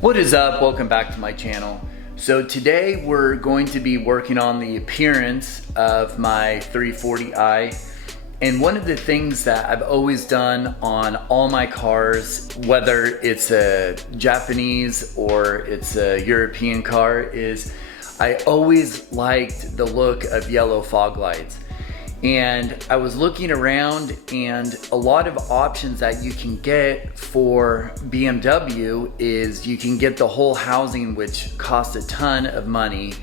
What is up? Welcome back to my channel. So today we're going to be working on the appearance of my 340i. And one of the things that I've always done on all my cars, whether it's a Japanese or it's a European car, is I always liked the look of yellow fog lights. And I was looking around, and a lot of options that you can get for BMW is you can get the whole housing, which costs a ton of money.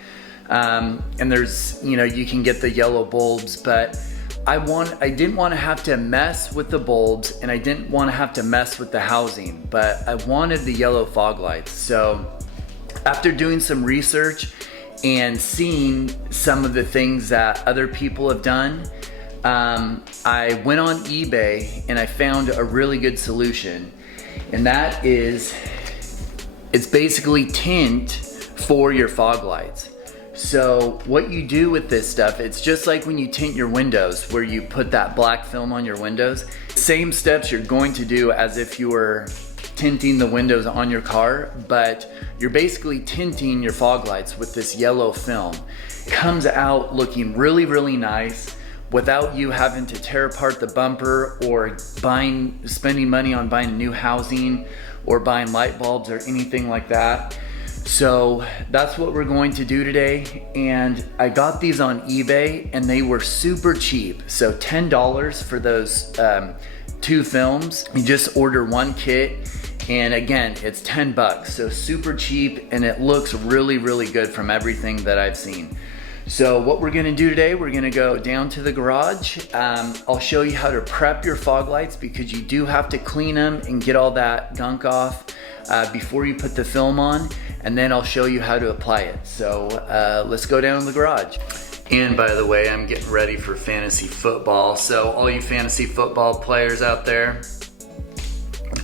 And there's, you can get the yellow bulbs, but I didn't want to have to mess with the bulbs, and I didn't want to have to mess with the housing, but I wanted the yellow fog lights. So after doing some research and seeing some of the things that other people have done, I went on eBay and I found a really good solution. And that is, it's basically tint for your fog lights. So what you do with this stuff, it's just like when you tint your windows, where you put that black film on your windows. Same steps you're going to do as if you were tinting the windows on your car, but you're basically tinting your fog lights with this yellow film. It comes out looking really, really nice without you having to tear apart the bumper or spending money on buying new housing or buying light bulbs or anything like that. So that's what we're going to do today. And I got these on eBay and they were super cheap. So $10 for those 2 films. You just order one kit. And again, it's 10 bucks, so super cheap, and it looks really, really good from everything that I've seen. So what we're gonna do today, we're gonna go down to the garage. I'll show you how to prep your fog lights, because you do have to clean them and get all that gunk off before you put the film on, and then I'll show you how to apply it. So let's go down to the garage. And by the way, I'm getting ready for fantasy football. So all you fantasy football players out there,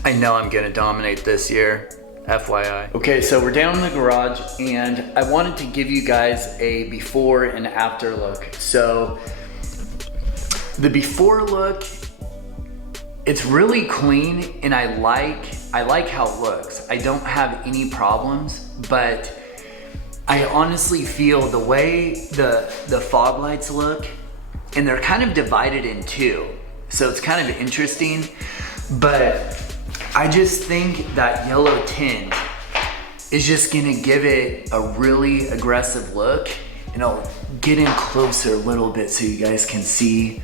I know I'm gonna dominate this year, FYI. Okay, so we're down in the garage, and I wanted to give you guys a before and after look. So the before look, it's really clean, and I like how it looks. I don't have any problems, but I honestly feel the way the fog lights look, and they're kind of divided in two, so it's kind of interesting, but I just think that yellow tint is just gonna give it a really aggressive look. And I'll get in closer a little bit so you guys can see.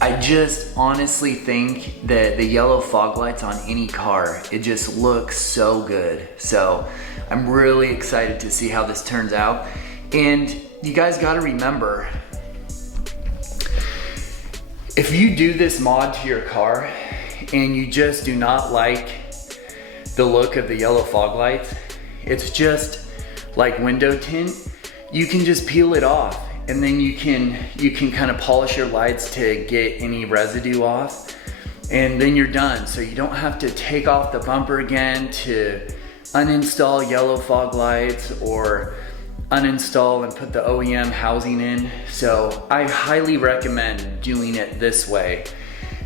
I just honestly think that the yellow fog lights on any car, it just looks so good. So I'm really excited to see how this turns out. And you guys gotta remember, if you do this mod to your car, and you just do not like the look of the yellow fog lights, it's just like window tint. You can just peel it off, and then you can kind of polish your lights to get any residue off, and then you're done. So you don't have to take off the bumper again to uninstall yellow fog lights or uninstall and put the OEM housing in. So I highly recommend doing it this way,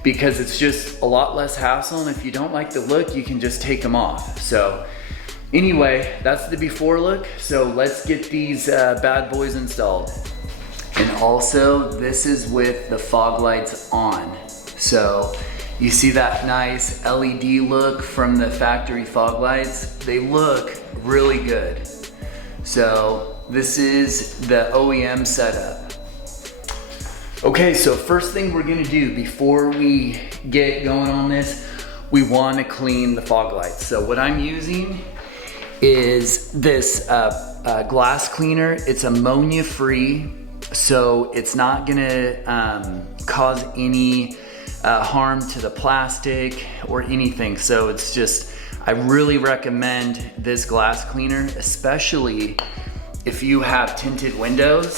because it's just a lot less hassle, and if you don't like the look, you can just take them off. So anyway, that's the before look. So let's get these bad boys installed. And also, this is with the fog lights on. So you see that nice LED look from the factory fog lights? They look really good. So this is the OEM setup. Okay, so first thing we're gonna do before we get going on this, we wanna clean the fog lights. So what I'm using is this glass cleaner. It's ammonia free, so it's not gonna cause any harm to the plastic or anything. So it's just, I really recommend this glass cleaner, especially if you have tinted windows.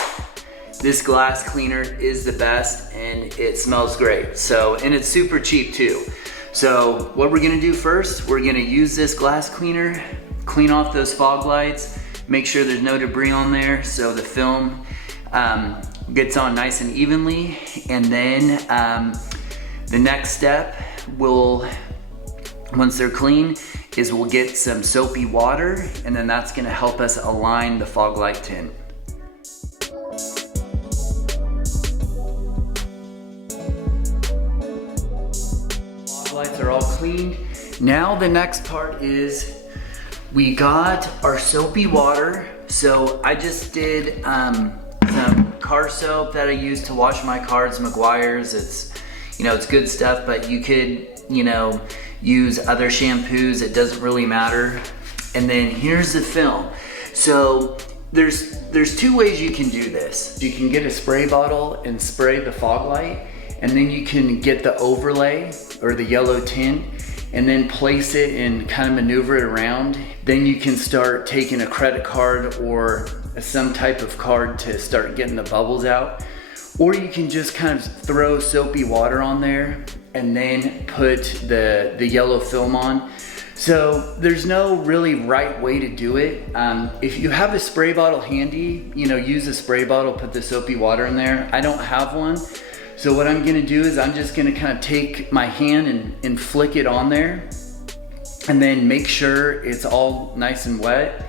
This glass cleaner is the best, and it smells great. So, and it's super cheap too. So what we're gonna do first, we're gonna use this glass cleaner, clean off those fog lights, make sure there's no debris on there so the film gets on nice and evenly. And then the next step will, once they're clean, is we'll get some soapy water, and then that's gonna help us align the fog light tint. Fog lights are all cleaned. Now the next part is we got our soapy water. So I just did some car soap that I use to wash my cars, Meguiar's. It's, you know, it's good stuff, but you could, you know, use other shampoos. It doesn't really matter. And then here's the film. So there's two ways you can do this. You can get a spray bottle and spray the fog light, and then you can get the overlay or the yellow tint and then place it and kind of maneuver it around. Then you can start taking a credit card or some type of card to start getting the bubbles out. Or you can just kind of throw soapy water on there and then put the yellow film on. So there's no really right way to do it. If you have a spray bottle handy, you know, use a spray bottle, put the soapy water in there. I don't have one. So what I'm gonna do is I'm just gonna kind of take my hand and flick it on there, and then make sure it's all nice and wet.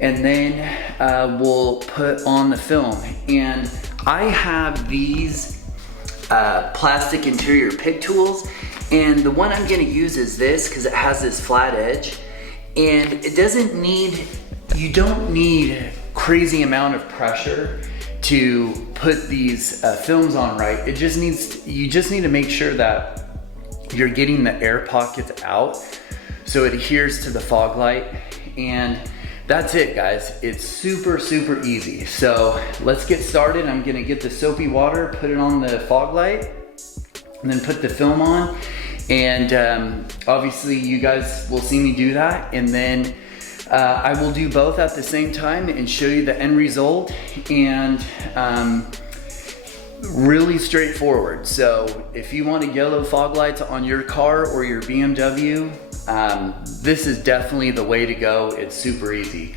And then we'll put on the film. And I have these plastic interior pick tools, and the one I'm gonna use is this because it has this flat edge, and it doesn't need, you don't need crazy amount of pressure to put these films on right. It just needs, you just need to make sure that you're getting the air pockets out so it adheres to the fog light. And that's it, guys. It's super, super easy. So let's get started. I'm gonna get the soapy water, put it on the fog light, and then put the film on. And obviously you guys will see me do that. And then I will do both at the same time and show you the end result. And really straightforward. So if you want a yellow fog lights on your car or your BMW, this is definitely the way to go. It's super easy.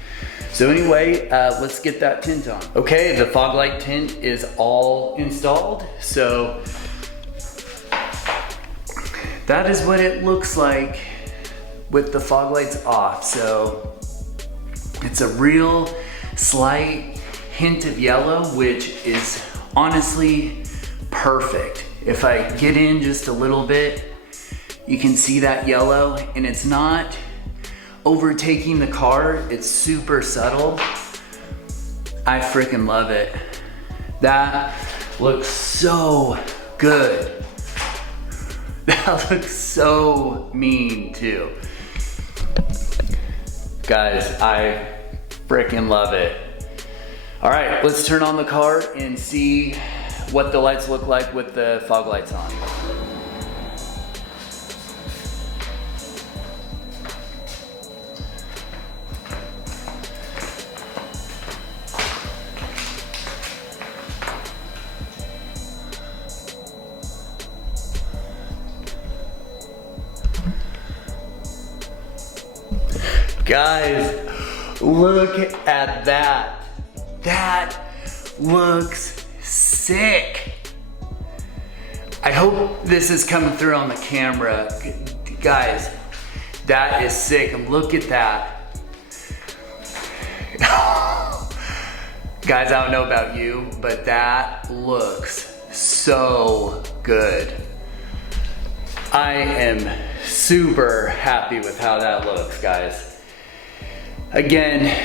So anyway, let's get that tint on. Okay, the fog light tint is all installed. So that is what it looks like with the fog lights off. So it's a real slight hint of yellow, which is honestly perfect. If I get in just a little bit, you can see that yellow, and it's not overtaking the car. It's super subtle. I freaking love it. That looks so good. That looks so mean too. Guys, I freaking love it. All right, let's turn on the car and see what the lights look like with the fog lights on. Guys, look at that. That looks sick. I hope this is coming through on the camera. Guys, that is sick. Look at that. Guys, I don't know about you, but that looks so good. I am super happy with how that looks, guys. Again,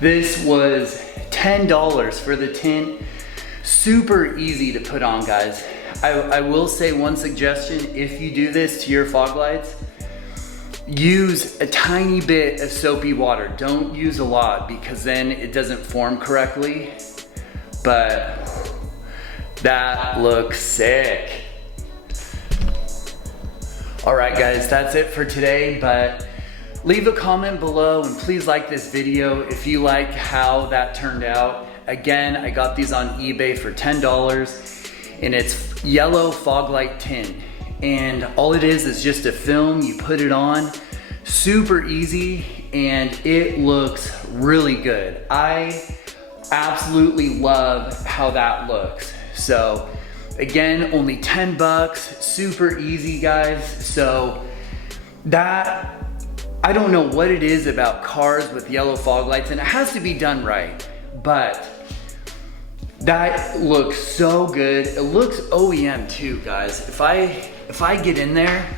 this was $10 for the tint. Super easy to put on, guys. I will say one suggestion: if you do this to your fog lights, use a tiny bit of soapy water. Don't use a lot because then it doesn't form correctly. But that looks sick. All right, guys, that's it for today, but leave a comment below and please like this video if you like how that turned out. Again, I got these on eBay for $10 and it's yellow fog light tint. And all it is just a film, you put it on, super easy, and it looks really good. I absolutely love how that looks. So again, only 10 bucks, super easy, guys. So that I don't know what it is about cars with yellow fog lights, and it has to be done right, but that looks so good. It looks OEM too, guys. If I get in there,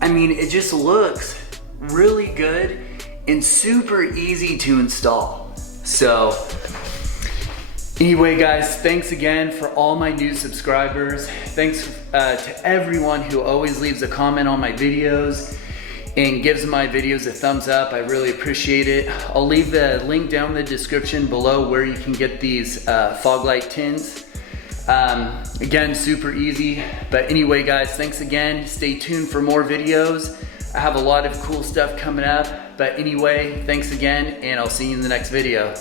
I mean, it just looks really good and super easy to install. So anyway, guys, thanks again for all my new subscribers. Thanks to everyone who always leaves a comment on my videos and gives my videos a thumbs up. I really appreciate it. I'll leave the link down in the description below where you can get these fog light tints. Again, super easy. But anyway, guys, thanks again. Stay tuned for more videos. I have a lot of cool stuff coming up. But anyway, thanks again, and I'll see you in the next video.